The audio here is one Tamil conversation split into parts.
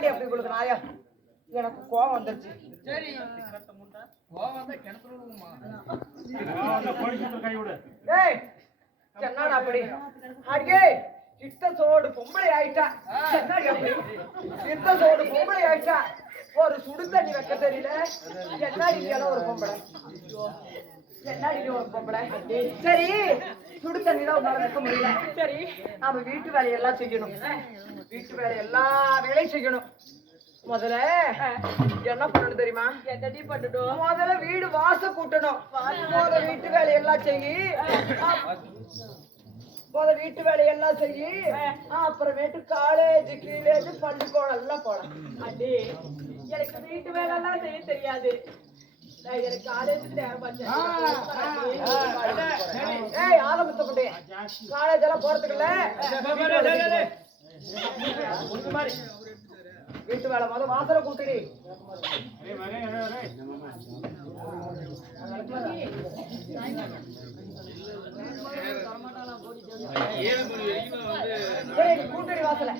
என்னடி அப்படி உங்களுக்கு நாயா எனக்கு கோவம் வந்துருச்சு. சரி ஏய் என்னடா அப்படி? அடியே இத்த சோடு பொம்பளை ஆயிட்டா. அப்படி? இத்த சோடு பொம்பளை ஆயிட்டா. ஒரு சுடு தண்ணி வைக்க தெரியல. என்னடி ஒரு பொம்பளை? என்னடி ஒரு பொம்பளை? சரி சுடு தண்ணி தான் உன்னால வைக்க முடியல. சரி. நாம வீட்டு வேலையெல்லாம் செய்யணும். வீட்டு வேலை எல்லா வேலையும் செய்யணும். முதல்ல என்ன பண்ணணும் தெரியுமா? என்னடி பண்ணட்டும் முதல்ல வீடு வாச கூட்டணும். முதல்ல வீட்டு வேலையெல்லாம் செய்யி. முதல்ல வீட்டு வேலையெல்லாம் செய்யி. அப்புறமேட்டு காலேஜ் கீழேஜ் பள்ளிக்கூடம் எல்லாம் போலாம். அடி எனக்கு வீட்டு வேலை எல்லாம் செய்ய தெரியாது. எனக்கு காலேஜுக்கு நேரம் ஏய் ஆரம்பித்த காலேஜ் எல்லாம் போறதுக்குல்ல வீட்டு வேலை முத வாசல கூட்டுடி. சரி, கூட்டுடி வாசல.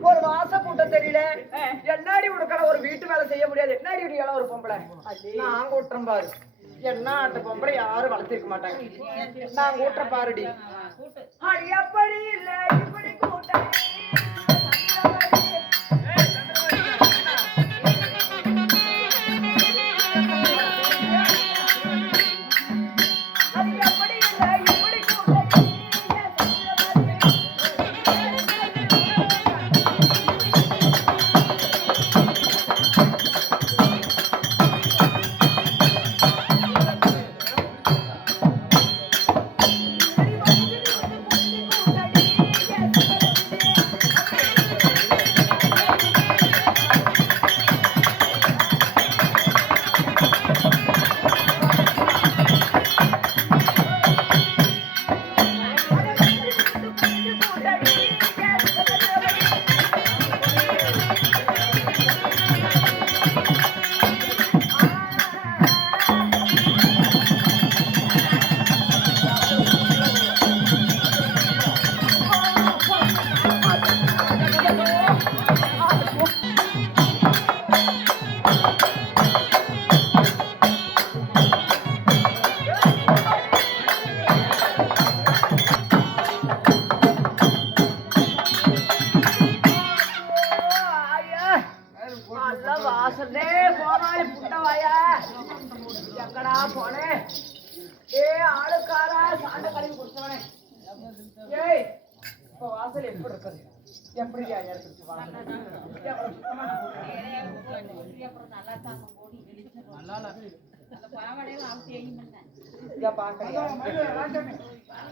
ஒரு வாச கூட்ட தெரியல என்னாடி உனக்கான ஒரு வீட்டு வேலை செய்ய முடியாது? என்னடி எல்லாம் ஒரு பொம்பளை? நான் கூட்டுறேன் பாரு. என்ன அந்த பொம்பளை யாரும் வளர்த்திருக்க மாட்டாங்க. நான் கூட்டுற பாருடி. அடி அப்படி இல்ல.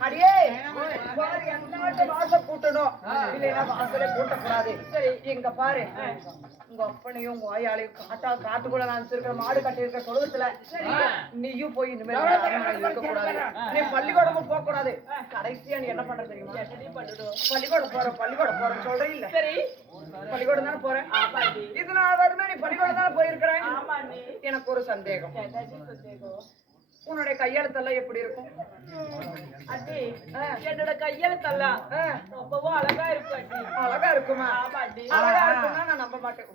அடியே! வாசல் கூட்டணும் இல்லைன்னா வாசலே கூட்டக்கூடாது சரி. இங்க பாரு. உங்க அப்பனையும் உங்க வாயாலையும் காட்டா காட்டுக்குள்ள நான் மாடு கட்டி இருக்கிற தொழுவத்துல நீயும் போய் இனிமேல் இருக்கக்கூடாது. நீ பள்ளிக்கூடமும் போக கூடாது கடைசியா நீ என்ன பண்ற தெரியுமா? பள்ளிக்கூடம் போற பள்ளிக்கூடம் போற சொல்றே இல்ல. சரி. பள்ளிக்கூடம் தானே போறேன் இது நாள் வருமே நீ பள்ளிக்கூடம் தானே போயிருக்கிறேன் எனக்கு ஒரு சந்தேகம். உன்னுடைய கையெழுத்தெல்லாம் எப்படி இருக்கும்? என்னோட கையெழுத்தெல்லாம் ரொம்பவும் அழகா இருக்கும் அழகா இருக்குமா? அழகா இருக்கும்னா நான் நம்ப மாட்டேன்.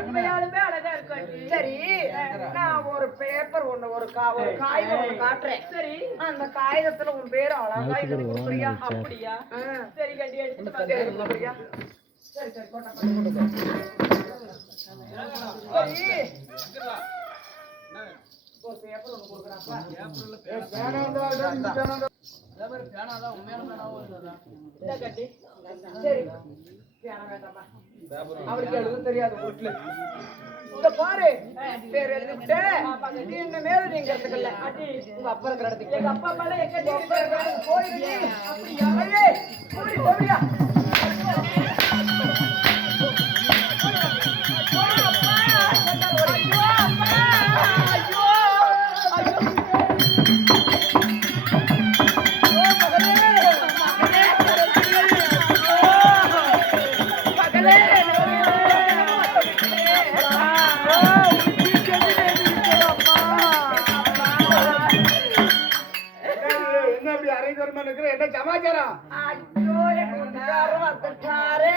உண்மையாலுமே அழகா இருக்கும் சரி நான் ஒரு பேப்பர் ஒண்ணு ஒரு கா ஒரு காகிதம் ஒண்ணு காட்டுறேன். சரி. அந்த காகிதத்துல உன் பேரு அழகா எழுதி கொடுக்குறியா? அப்படியா? சரி கண்டி எடுத்துட்டு வாங்க. சரி சரி பண்ணி கொடுங்க ஒரு பேப்பர் கொடுக்குறாப்பா உண்மையான பேனாவும் சரி அவருக்கு எழுத தெரியாது வீட்டுல இங்க பாரு பேர் எழுதிட்டு இந்த மேல நீங்க உங்க அப்பா இருக்கிற இடத்துக்கு எங்க அப்பா எங்க அப்பா இருக்கிற என்ன அப்படி அரைக்குறமா இருக்கிற என்ன சமாச்சாரம்? ஐயோ, வந்துட்டாரே, வந்துட்டாரே.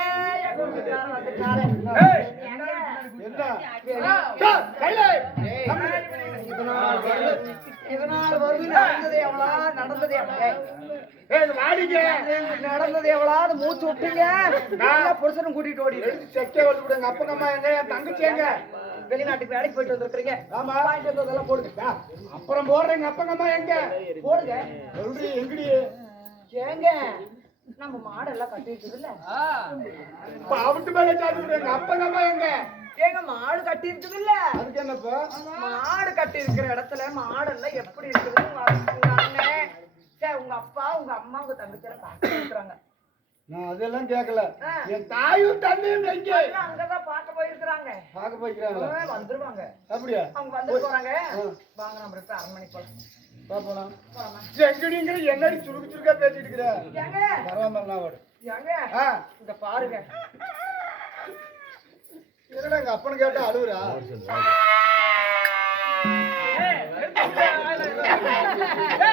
இதனால் வருது- நடந்தது எவ்வளோ நடந்தது நடந்தது எவ்வளவு மூச்சு விட்டீங்க. புருஷனும் கூட்டிட்டு ஓடி செக்கே வந்து விடுங்க. அப்பங்க அம்மா எங்க? என் தங்கச்சி எங்க? வெளிநாட்டுக்கு வேலைக்கு போயிட்டு வந்திருக்கிறீங்க. ஆமா. வாங்கிட்டு வந்ததெல்லாம் போடுங்க. அப்புறம் போடுறேங்க அப்பங்க அம்மா எங்க போடுங்க. சொல்றி எங்கடி? ஏங்க நம்ம மாடெல்லாம் கட்டி இருக்குதுல்ல அவிட்டு மேல சாதி விடுங்க அப்பங்க அம்மா எங்க? ஏங்க மாடு கட்டி இருக்குதுல்ல அதுக்கு என்னப்பா? மாடு கட்டி இருக்கிற இடத்துல மாடெல்லாம் எப்படி இருக்குது உங்க அண்ணன் சே, உங்க அப்பா உங்க அம்மா உங்க தங்கச்சியெல்லாம் பார்த்து இருக்கிறாங்க நான் அதெல்லாம் கேட்கல. என் தாயும் தந்தையும் எங்க அங்கதான் பார்க்க போயிருக்கிறாங்க. பார்க்க போய்க்கிறாங்களா வந்துருவாங்க. அப்படியா? அவங்க வந்து போறாங்க. வாங்க நம்ம இப்ப அரண்மனைக்கு போலாம். பாப்பலாம். போலாமா? எங்கடிங்கிற என்னடி சுருக்கு சுருக்கா பேசிட்டு இருக்கிற? ஏங்க. பரவாயில்ல நான் வாடு ஏங்க. ஆ. இங்க பாருங்க. என்னடா எங்க அப்பனை கேட்டா அழுவுறா? ஏங்க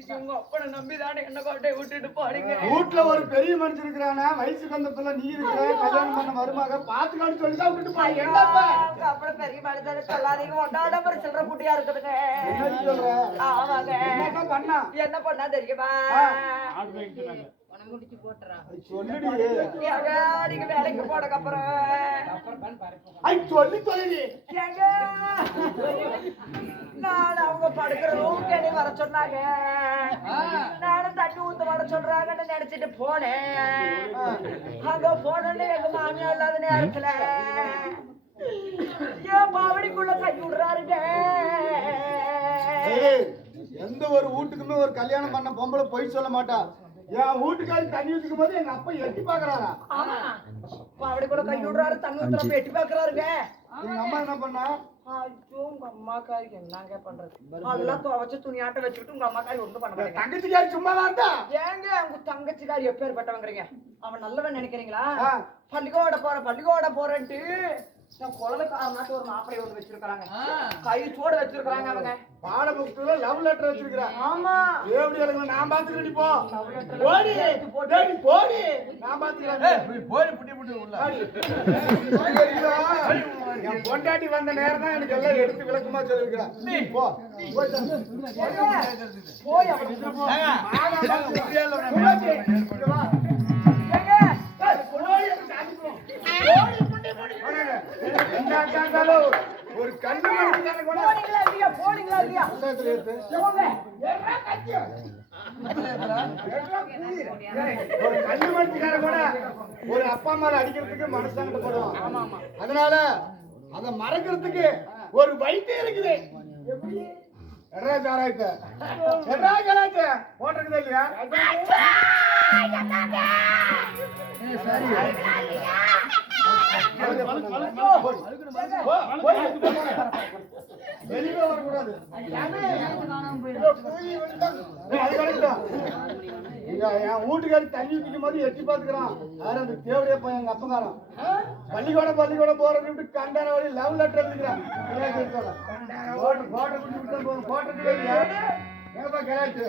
இன்னைக்கு உங்க அப்பனை என்ன விட்டுட்டு போறீங்க? வீட்டுல ஒரு பெரிய மனுஷன் இருக்கிறானா வயசுக்கு வந்த பிள்ளை நீ இருக்கிற கல்யாணம் பண்ண மருமக பாத்துக்கான்னு சொல்லி தான் விட்டுட்டு போய் என்னப்பா? அப்புறம் பெரிய மனிதனை சொல்லாதீங்க. ஒன்றாட ஒரு சில்லற குட்டியா இருக்குதுங்க? என்னடி சொல்ற? ஆமாங்க. என்னப்பா பண்ணா? என்ன பண்ணா தெரியுமா? சொல்லுடி. வேலைக்கு போனதுக்கு அப்புறம். ஐ சொல்லி சொல்லுடி நான் அவங்க படுக்கிற ரூம்க்கு என்னை வர சொன்னாங்க. நானும் தண்ணி ஊத்த வர சொல்றாங்கன்னு நினைச்சிட்டு போனேன். அங்க போனோன்னு எங்க மாமியார் இல்லாத நேரத்துல ஏன் பாவடிக்குள்ள கை விடுறாருங்க. எந்த ஒரு வீட்டுக்குமே ஒரு கல்யாணம் பண்ண பொம்பளை பொய் சொல்ல மாட்டா. என் வீட்டுக்காரி தண்ணி ஊத்திக்கும் போது எங்க அப்பா எட்டி பாக்குறாரா ஆமா. பாவடிக்குள்ள கை விடுறாரு தண்ணி ஊத்துறப்ப எட்டி பாக்குறாருங்க எங்க அம்மா என்ன பண்ணா? ஐயோ உங்க அம்மாக்காரி என்னங்க பண்றது? அதெல்லாம் துவைச்சு துணியாட்ட வச்சுக்கிட்டு உங்க அம்மாக்காரி ஒண்ணும் பண்ண மாட்டேங்க. தங்கச்சிக்காரி சும்மா இருந்தா ஏங்க உங்க தங்கச்சிக்காரி எப்பேற்பட்டவங்கிறீங்க அவன் நல்லவன் நினைக்கிறீங்களா. பள்ளிக்கோட போற பள்ளிக்கோட போறேன்ட்டு நான் குழந்தைக்கு ஒரு மாப்பிளை ஒண்ணு வச்சிருக்காங்க கை சோடு வச்சிருக்காங்க அவங்க பாட புக்ல லவ் லெட்டர் வச்சிருக்கிறேன் ஆமா எப்படி எழுதுங்க நான் பாத்துக்கிட்டு போ போடி டேய், போடி நான் பாத்துக்கிறேன் போய் புட்டி புட்டி உள்ள என் பொண்டாட்டி வந்த நேரம் தான் எனக்கு எல்லாம் எடுத்து விளக்கமா சொல்லிருக்கிறேன் போ போய் ஒரு கண்ணு போனீங்களா இல்லையா? போனீங்களா இல்லையா. ஒரு கண்ணு கூட ஒரு அப்பா அம்மா அடிக்கிறதுக்கு மனசாங்கப்படுவான் அதனால அதை மறக்கிறதுக்கு ஒரு வைத்தியம் இருக்குது. எட்ரா சாராயத்தை எட்ரா போட்டிருக்குது இல்லையா? வெளியே வரக்கூடாது என் வீட்டுக்காரி தண்ணி ஊத்திக்கும் போது எட்டி பாத்துக்கிறான் யாரும் அந்த தேவடியா போய் எங்க அப்பங்காரன் பள்ளிக்கூடம் பள்ளிக்கூடம் போறது கண்டான வழி லவ் லெட்டர் எழுதுக்கிறான் கோட்டை கோட்டை குடி விட்டு போதும் கோட்டை இல்லையா ஏப்பா கிராச்சு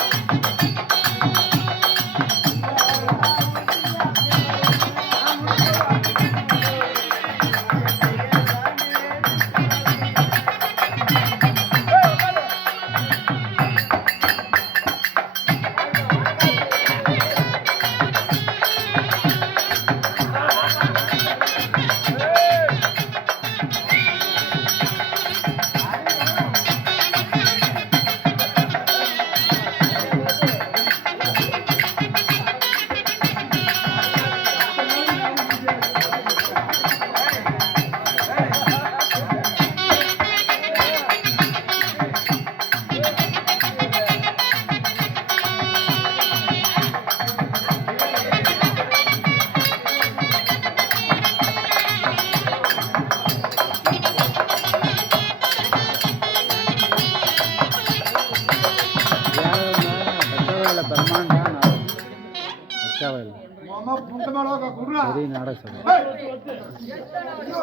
குடுறா ಬರೀ ನಾಡಕ ಸಭೆ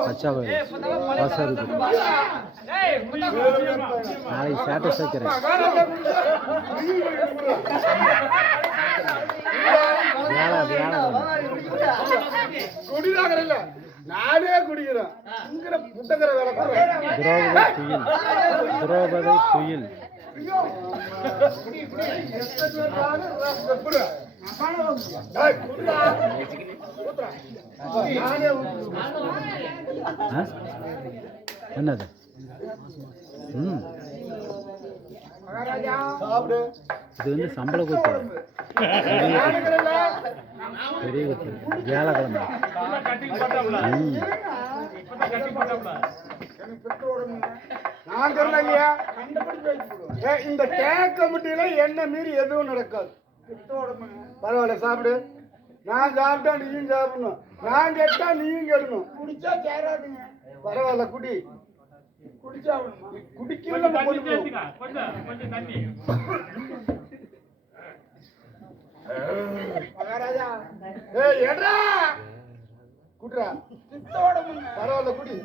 ಬಚ್ಚವಾಗಲ್ಲ ಹೊಸ ನಾಳೆ ಸ್ಟ್ಯಾಟಸ್ ಹಾಕಿರ ಬ್ಯಾಳ ಬ್ಯಾಳ குடிதாங்கறல்ல நானே குடிக்கிறேன் இங்கற புட்டங்கற வேலை பாரு என்னது? ம். இது வந்து சம்பள கூத்து. பெரிய கூத்து. வியாழக்கிழமை. இந்த கேட்க முடியல என்ன மீறி எதுவும் நடக்காது. பரவாயில்ல சாப்பிடு. நான் சாப்பிட்டா நீயும் சாப்பிடணும். நான் கேட்டா நீயும் கேட்கணும். குடிச்சா சேராதுங்க. பரவாயில்ல குடி. குடிச்சா குடிக்கல ஏய் எட்ரா குட்ரா பரவாயில்ல குடி.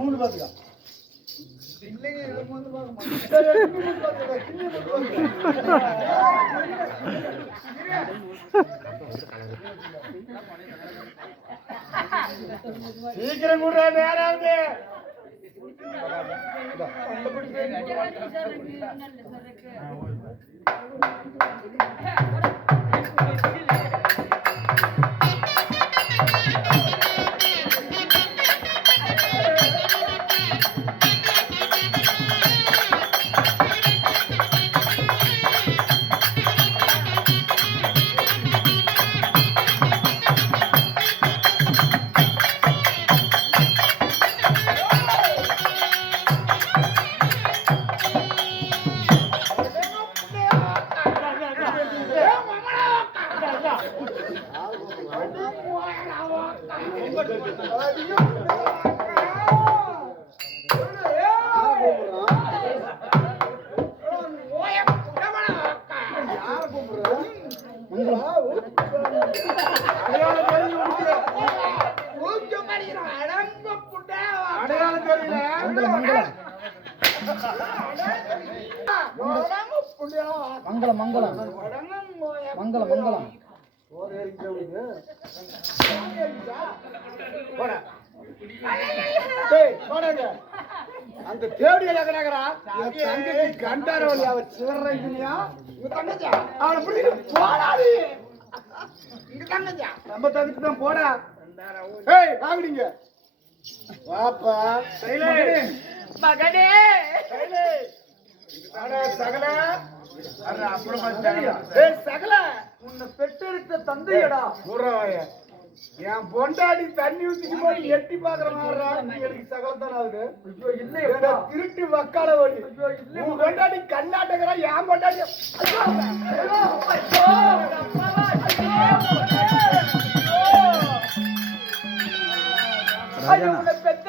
மூணு பாத்துக்கா. சீக்கிரம் கூட நேராவது. கண்டுபிடிச்சு மங்களம். மங்களம் மங்களம். அந்த தேவடியை நகரா தங்கச்சி கண்டாரவழி அவர் சிவரஞ்சினியா அவனை பிடிக்கிட்டு போடாது. நம்ம தங்கச்சி தான் போடா. ஏய் வாங்குறீங்க வாப்பா. மகனே. அட சகல. சகல. உன்னை பெற்றெடுத்த தந்தையடா. என் பொண்டாடி தண்ணி ஊத்திக்கு போய் எட்டி பாக்குற மாதிரி எனக்கு சகலத்தான் ஆகுது இல்ல திருட்டு வக்கால வழி. உன் பொண்டாடி கண்ணாட்டக்கிறா என் பொண்டாடி பெத்த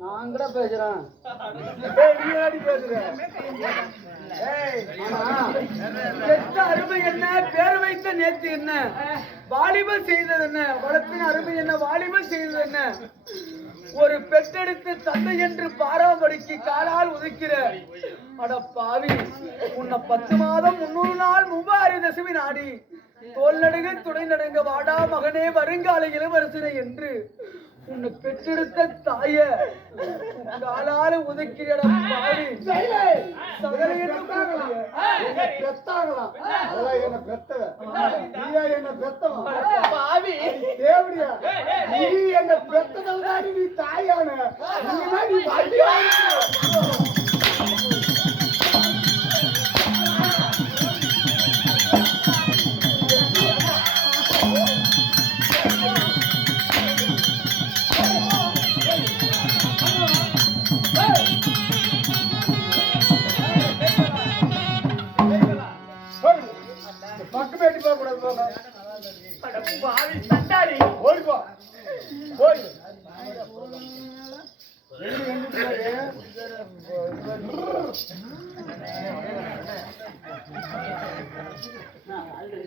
நான் கூட பேசுறேன். பெத்த அருமை என்ன? பேர் வைத்த நேத்து என்ன? வாலிபம் செய்தது என்ன? வளர்த்தின் அருமை என்ன? வாலிபம் செய்தது என்ன? ஒரு பெற்றெடுத்து தந்தை என்று பாராமடிக்கு காலால் உதைக்கிற அட பாவி உன்னை பத்து மாதம் முன்னூறு நாள் மும்பாரி தசமி நாடி தோல் நடுங்க துணை நடுங்க வாடா மகனே வருங்கால இளவரசனை என்று உன்னை பெற்றெடுத்த தாய. காலால சகல பெத்தாங்களாம். என்னை பெத்தவ. நீயா என்னை பெத்தவன். பாவி. தேவடியா, நீ என்னை பெத்ததால நீ தாயான. நீ வண்டியான ஓடி போக கூடாது போக பாவி தண்டாடி ஓடி போ ஓடி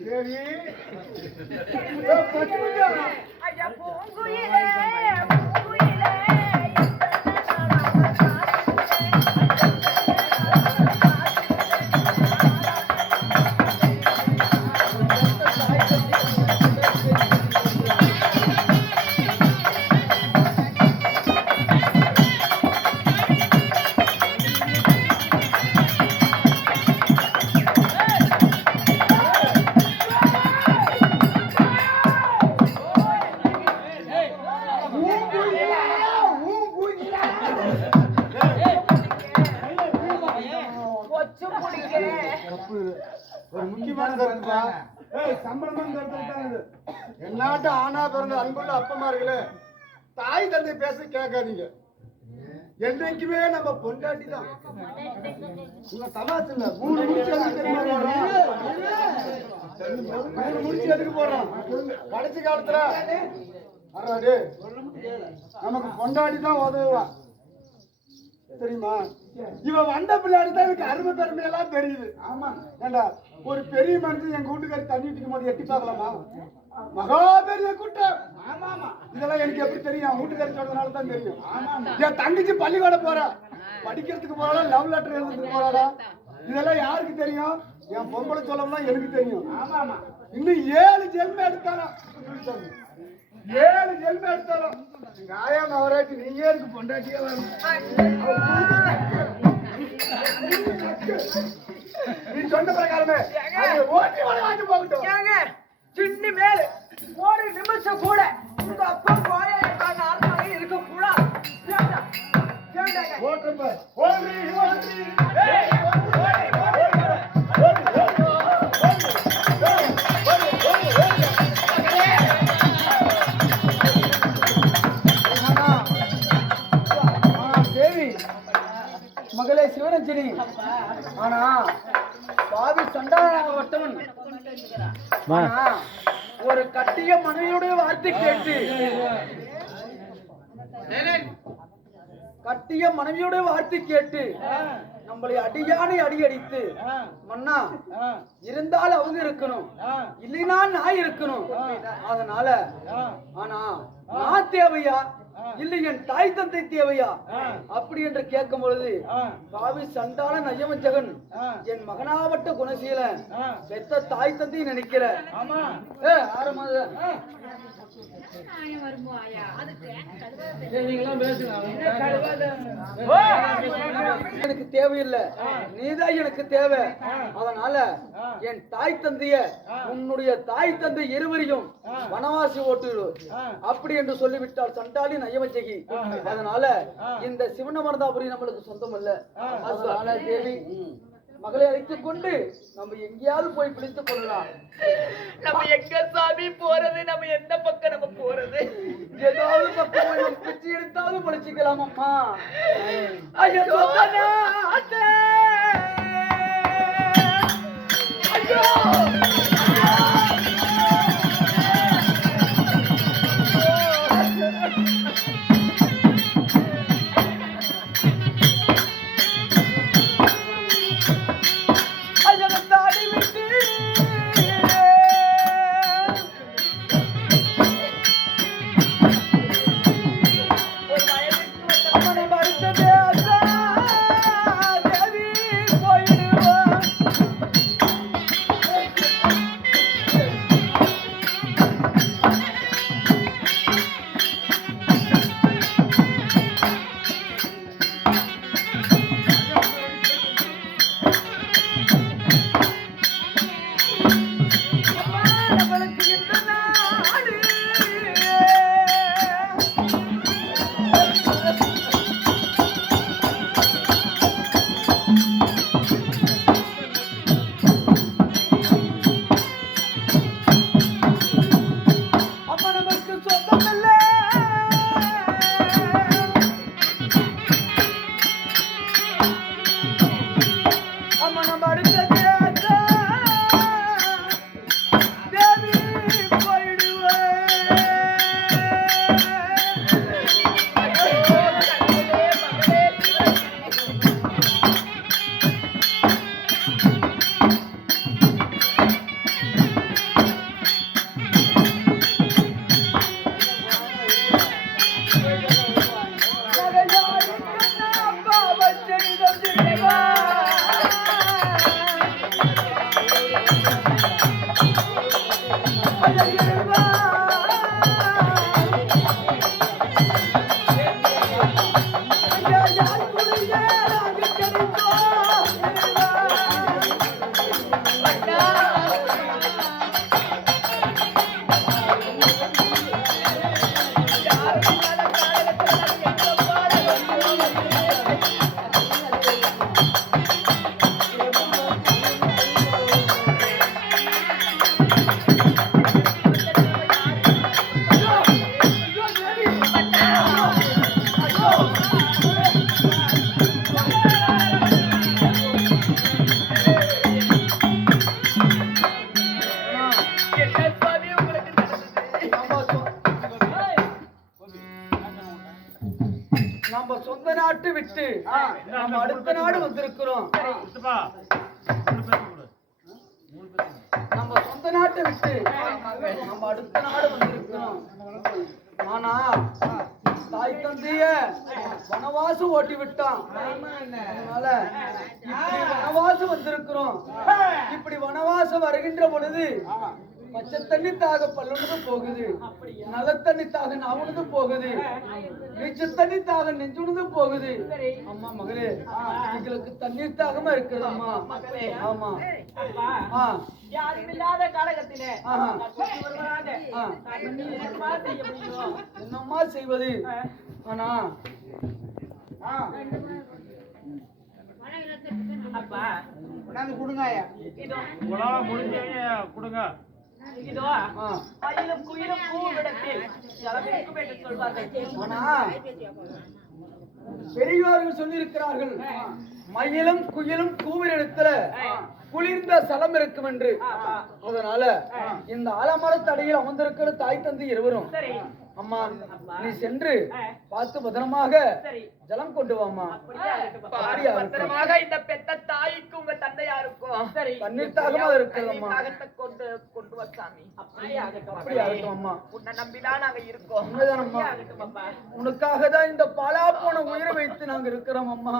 சரி பத்து வந்து தடுத்துட்டாங்க ஆனா பிறந்த அன்புள்ள அப்பமா இருக்குல்ல தாய் தந்தை பேச கேட்காதீங்க. என்றைக்குமே நம்ம பொண்டாட்டி தான். தமாசு மூணு முடிச்சு மூணு முடிச்சு எதுக்கு போடுறோம் கடைசி காலத்துல நமக்கு பொண்டாட்டி தான் உதவுவான் தெரியுமா? இவன் வந்த பிள்ளையாடி தான் எனக்கு அருமை பெருமை எல்லாம் தெரியுது. ஆமா. ஏண்டா ஒரு பெரிய மனுஷன் எங்க வீட்டுக்காரி தண்ணி ஊற்றிக்கும் போது எட்டி பார்க்கலாமா? மகா பெரிய கூட்டம். இதெல்லாம் எனக்கு எப்படி தெரியும்? என் வீட்டுக்காரி சொல்றதுனால தான் தெரியும். என் தங்கச்சி பள்ளிக்கூடம் போறா. படிக்கிறதுக்கு போறாளா லவ் லெட்டர் எழுதுறதுக்கு போறாளா இதெல்லாம் யாருக்கு தெரியும்? என் பொம்பளை சொல்லணும்னா எனக்கு தெரியும். இன்னும் ஏழு ஜென்மம் எடுத்தாலும். ஏழு ஜென்மம் எடுத்தாலும் எங்க ஆயா நவராட்சி நீங்க இருக்கு பொண்டாட்டியே வரணும் நீ சொன்ன பிரகாரமே ஓட்டி வளவாச்சு போகட்டும். சின்ன மேல் ஒரு நிமிஷம் கூட உங்க அப்பா கோயில இருக்க கூடாது வேண்டாம். வேண்டாங்க மகளே சிவரஞ்சனி ஆனா பாவி சண்டாவட்டவன் ஆனா ஒரு கட்டிய மனைவியுடைய வார்த்தை கேட்டு. கட்டிய மனைவியுடைய வார்த்தை கேட்டு நம்மளை அடியானை அடி அடித்து மன்னா இருந்தால் அவங்க இருக்கணும். இல்லைனா நான் இருக்கணும். அதனால ஆனா நான் தேவையா? இல்லை என் தாய் தந்தை தேவையா? அப்படி என்று கேட்கும் பொழுது பாவி சண்டான நயவஞ்சகன் என் மகனாவட்ட குணசீலன் பெத்த தாய் தந்தை நினைக்கிற. ஏ, ஆறு எனக்கு தேவையில்லை. நீதான் எனக்கு தேவை. அதனால என் தாய் தந்தைய உன்னுடைய தாய் தந்தை இருவரையும் வனவாசி ஓட்டு அப்படி என்று சொல்லிவிட்டால் சண்டாளி நயவஞ்சகி. அதனால இந்த சிவனமர்தாபுரி நம்மளுக்கு சொந்தம் இல்ல அதனால தேவி மகளை அழைத்துக் கொண்டு நம்ம எங்கேயாவது போய் பிடித்துக் கொள்ளலாம். நம்ம எங்க சாமி போறது நம்ம எந்த பக்கம் நம்ம போறது? ஏதாவது நம்ம பிச்சை எடுத்தாவது படிச்சுக்கலாம் அம்மா. ஐயோ ஐயோ நம்ம சொந்த நாட்டு விட்டு நம்ம அடுத்த நாடு வந்திருக்கிறோம். நம்ம சொந்த நாட்டை விட்டு நம்ம அடுத்த நாடு வந்திருக்கிறோம். ஆனா தாய் தந்தைய வனவாசம் ஓட்டி விட்டான். அதனால இப்படி வனவாசம் வந்திருக்கிறோம். இப்படி வனவாசம் வருகின்ற பொழுது பச்சை தண்ணி தாக பல்லுனது போகுது. நல்ல தண்ணி தாக நவனது போகுது நீச்ச தண்ணி தாக நெஞ்சுனது போகுது அம்மா. மகளே. எங்களுக்கு தண்ணீர் தாகமா இருக்குது அம்மா ஆமா யாரும் இல்லாத காலகத்திலே என்னம்மா செய்வது? ஆனா அப்பா. கொடுங்க இதோ. கொடுங்க. இதோ ஆ, மயிலும் குயிலும் என்று சொல்வார்கள். ஆனா சொல்லியிருக்கிறார்கள் மயிலும் குயிலும் கூவிர இடத்துல குளிர்ந்த சலம் இருக்கும் என்று. அதனால இந்த ஆலமரத்தடியில் அமர்ந்திருக்கிற தாய் தந்தை இருவரும் சரி. அம்மா நீ சென்று பார்த்து பத்திரமாக ஜலம் கொண்டு இருக்கும். பத்திரமாக இந்த பெத்த தாய்க்கு உங்க தந்தையாருக்கும் தண்ணீர் தாகமா இருக்குல்லம்மா தாகத்தை கொண்டு கொண்டு வச்சாமி அப்படியே? ஆகட்டும் அப்படியா இருக்கும் அம்மா. உன்னை நம்பிதான் நாங்க இருக்கோம் உண்மைதானம்மா ஆகட்டும் உனக்காக தான் இந்த பாலா போன உயிரை வைத்து நாங்க இருக்கிறோம் அம்மா.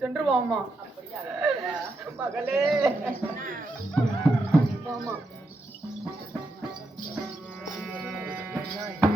சென்று ஆகட்டும் மகளே. ஆமா เลย